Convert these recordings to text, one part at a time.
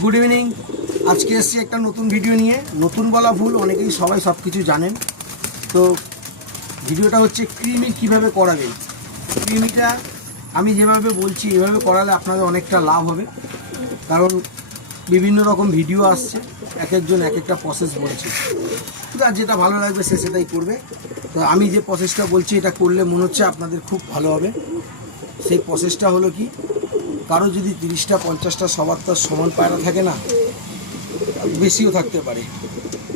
Good evening. আজকে এসেছি একটা নতুন ভিডিও নিয়ে। নতুন বলা ভুল, অনেকেই সবাই সব কিছু জানেন। তো ভিডিওটা হচ্ছে ক্রিমি কিভাবে করাবেন। ক্রিমিটা আমি যেভাবে বলছি এভাবে করালে আপনাদের অনেকটা লাভ হবে, কারণ বিভিন্ন রকম ভিডিও আসছে, এক একজন এক একটা প্রসেস বলছে। আর যেটা ভালো লাগবে সে সেটাই করবে। তো আমি যে প্রসেসটা বলছি এটা করলে মনে হচ্ছে আপনাদের খুব ভালো হবে। সেই প্রসেসটা হলো কি, কারো যদি 30টা 50টা সবার তার সমান পায়রা থাকে না, বেশিও থাকতে পারে।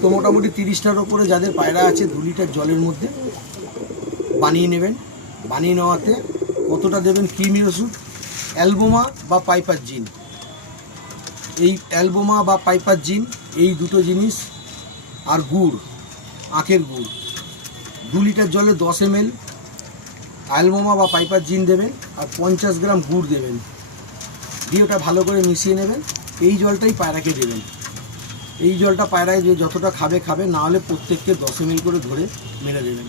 তো মোটামুটি 30টার ওপরে যাদের পায়রা আছে 2 লিটার জলের মধ্যে বানিয়ে নেবেন। বানিয়ে নেওয়াতে কতটা দেবেন কৃমির ওষুধ, অ্যালবোমা বা পাইপার জিন। এই অ্যালবোমা বা পাইপার জিন এই দুটো জিনিস, আর গুড়, আখের গুড় 2 লিটার জলে 10 ml অ্যালবোমা বা পাইপার জিন দেবেন, আর 50 গ্রাম গুড় দেবেন। দিয়ে ওটা ভালো করে মিশিয়ে নেবেন। এই জলটাই পায়রাকে দেবেন। এই জলটা পায়রায় যে যতটা খাবে খাবে, না হলে প্রত্যেককে 10 ml করে ধরে মেরে দেবেন।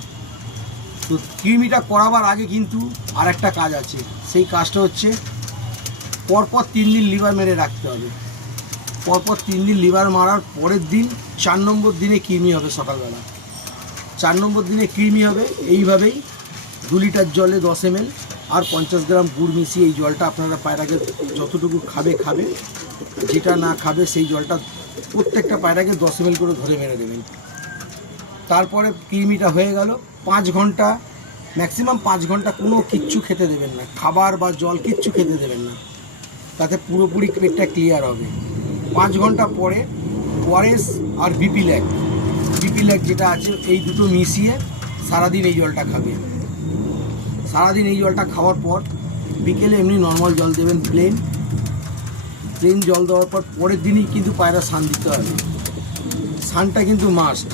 তো কৃমিটা করাবার আগে কিন্তু আর একটা কাজ আছে। সেই কাজটা হচ্ছে পরপর 3 দিন লিভার মেরে রাখতে হবে। পরপর 3 দিন লিভার মারার পরের দিন 4 নম্বর দিনে কৃমি হবে। সকালবেলা 4 নম্বর দিনে কৃমি হবে। এইভাবেই 2 লিটার জলে 10 ml আর 50 গ্রাম গুড় মিশিয়ে এই জলটা আপনারা পায়রাকে যতটুকু খাবে খাবে, যেটা না খাবে সেই জলটা প্রত্যেকটা পায়রাকে 10 ml করে ধরে মেরে দেবেন। তারপরে কৃমিটা হয়ে গেল। 5 ঘন্টা, ম্যাক্সিমাম 5 ঘন্টা কোনো কিচ্ছু খেতে দেবেন না, খাবার বা জল কিচ্ছু খেতে দেবেন না, তাতে পুরোপুরি পেটটা ক্লিয়ার হবে। 5 ঘন্টা পরে ওআরএস আর বিপি ল্যাক যেটা আছে এই দুটো মিশিয়ে সারাদিন এই জলটা খাবে। সারাদিন এই জলটা খাওয়ার পর বিকেলে এমনি নর্মাল জল দেবেন, প্লেন জল দেওয়ার পর পরের দিনই কিন্তু পায়রা স্নান দিতে হবে। স্নানটা কিন্তু মাস্ট।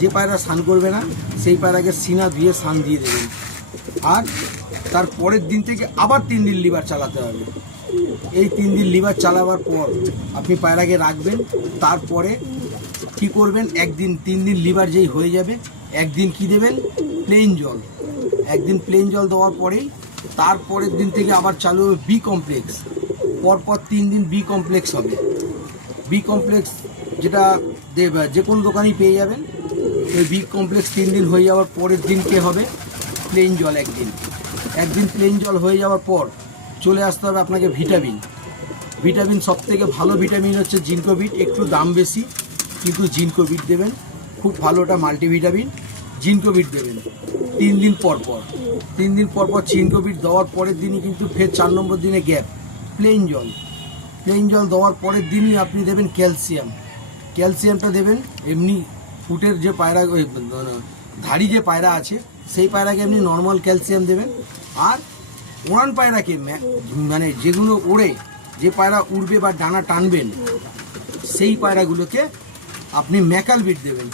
যে পায়রা স্নান করবে না সেই পায়রাকে সিনা দিয়ে স্নান দিয়ে দেবেন। আর তার পরের দিন থেকে আবার 3 দিন লিভার চালাতে হবে। এই 3 দিন লিভার চালাবার পর আপনি পায়রাকে রাখবেন। তারপরে কী করবেন, 3 দিন লিভার যেই হয়ে যাবে, একদিন কি দেবেন, প্লেন জল। একদিন প্লেন জল দেওয়ার পরেই তারপরের দিন থেকে আবার চালু হবে বি কমপ্লেক্স। পরপর 3 দিন বি কমপ্লেক্স হবে। বি কমপ্লেক্স যেটা যে কোনো দোকানেই পেয়ে যাবেন। ওই বি কমপ্লেক্স 3 দিন হয়ে যাওয়ার পরের দিনকে হবে প্লেন জল। একদিন প্লেন জল হয়ে যাওয়ার পর চলে আসতে হবে আপনাকে ভিটামিন। সবথেকে ভালো ভিটামিন হচ্ছে জিনকোভিট। একটু দাম বেশি, কিন্তু জিনকোভিট দেবেন, খুব ভালো। ওটা মাল্টিভিটামিন। জিনকোভিট দেবেন 3 দিন পর পর জিনকোভিট দেওয়ার পরের দিনই কিন্তু ফের 4 নম্বর দিনে গ্যাপ, প্লেন জল দেওয়ার পরের দিনই আপনি দেবেন ক্যালসিয়ামটা দেবেন। এমনি ফুটের যে পায়রা, ধাড়ি যে পায়রা আছে সেই পায়রাকে এমনি নর্মাল ক্যালসিয়াম দেবেন। আর ওড়ান পায়রাকে, মানে যেগুলো ওড়ে, যে পায়রা উড়বে বা ডানা টানবেন, সেই পায়রাগুলোকে আপনি ম্যাকালবিট দেবেন।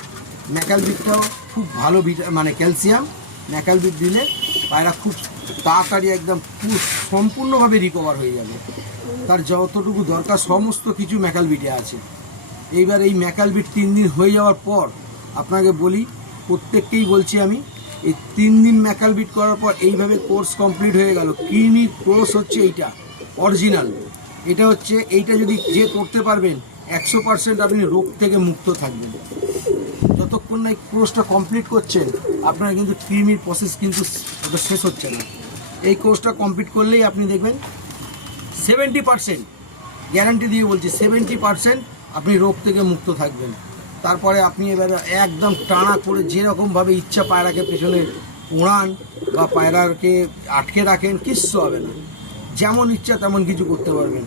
ম্যাকালবিটটাও খুব ভালো মানে ক্যালসিয়াম। ম্যাকালবিট দিলে পায়রা খুব তাড়াতাড়ি একদম সম্পূর্ণভাবে রিকভার হয়ে যাবে। তার যতটুকু দরকার সমস্ত কিছু ম্যাকালবিটে আছে। এইবার এই ম্যাকালবিট 3 দিন হয়ে যাওয়ার পর আপনাকে বলি, প্রত্যেককেই বলছি আমি, এই 3 দিন ম্যাকালবিট করার পর এইভাবে কোর্স কমপ্লিট হয়ে গেল। ক্রিমির কোর্স হচ্ছে এইটা অরিজিনাল। এটা হচ্ছে এইটা যদি যে করতে পারবেন 100% আপনি রোগ থেকে মুক্ত থাকবেন। যতক্ষণ না এই কোর্সটা কমপ্লিট করছেন আপনার কিন্তু ক্রিমির প্রসেস কিন্তু ওটা শেষ হচ্ছে না। এই কোর্সটা কমপ্লিট করলেই আপনি দেখবেন 70%, গ্যারান্টি দিয়ে বলছি, 70% আপনি রোগ থেকে মুক্ত থাকবেন। তারপরে আপনি এবারে একদম টানা করে যেরকমভাবে ইচ্ছা পায়রাকে পেছনে ওড়ান বা পায়রাকে আটকে রাখেন, কিচ্ছু হবে না। যেমন ইচ্ছা তেমন কিছু করতে পারবেন।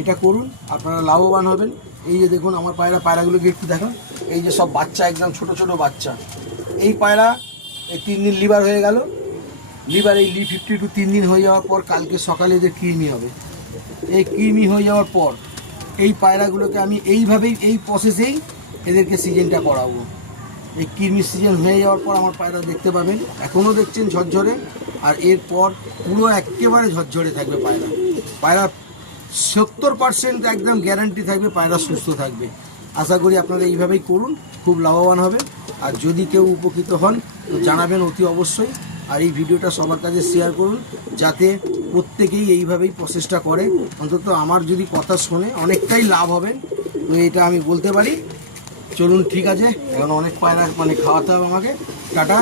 এটা করুন, আপনারা লাভবান হবেন। এই যে দেখুন আমার পায়রাগুলোকে একটু দেখুন, এই যে সব বাচ্চা, একদম ছোট ছোট বাচ্চা। এই পায়রা এই 3 দিন লিভার হয়ে গেল। লিভার এই Li52 3 দিন হয়ে যাওয়ার পর কালকে সকালে এদের কৃমি হবে। এই কৃমি হয়ে যাওয়ার পর এই পায়রাগুলোকে আমি এইভাবেই, এই প্রসেসেই এদেরকে সিজনটা করাবো। এই কৃমি সিজন হয়ে যাওয়ার পর আমার পায়রা দেখতে পাবেন, এখনও দেখছেন ঝরঝরে, আর এরপর পুরো একেবারে ঝরঝরে থাকবে পায়রা 70% একদম গ্যারান্টি থাকবে পায়রা সুস্থ থাকবে। আশা করি আপনারা এইভাবেই করুন, খুব লাভবান হবেন। আর যদি কেউ উপকৃত হন তো জানাবেন অতি অবশ্যই। আর এই ভিডিওটা সবার কাছে শেয়ার করুন, যাতে প্রত্যেকেই এইভাবেই প্রসেসটা করে। অন্তত আমার যদি কথা শোনে অনেকটাই লাভ হবেন, তো এটা আমি বলতে পারি। চলুন, ঠিক আছে, এখন অনেক পায়রা মানে খাওয়াতে হবে আমাকে। টাটা।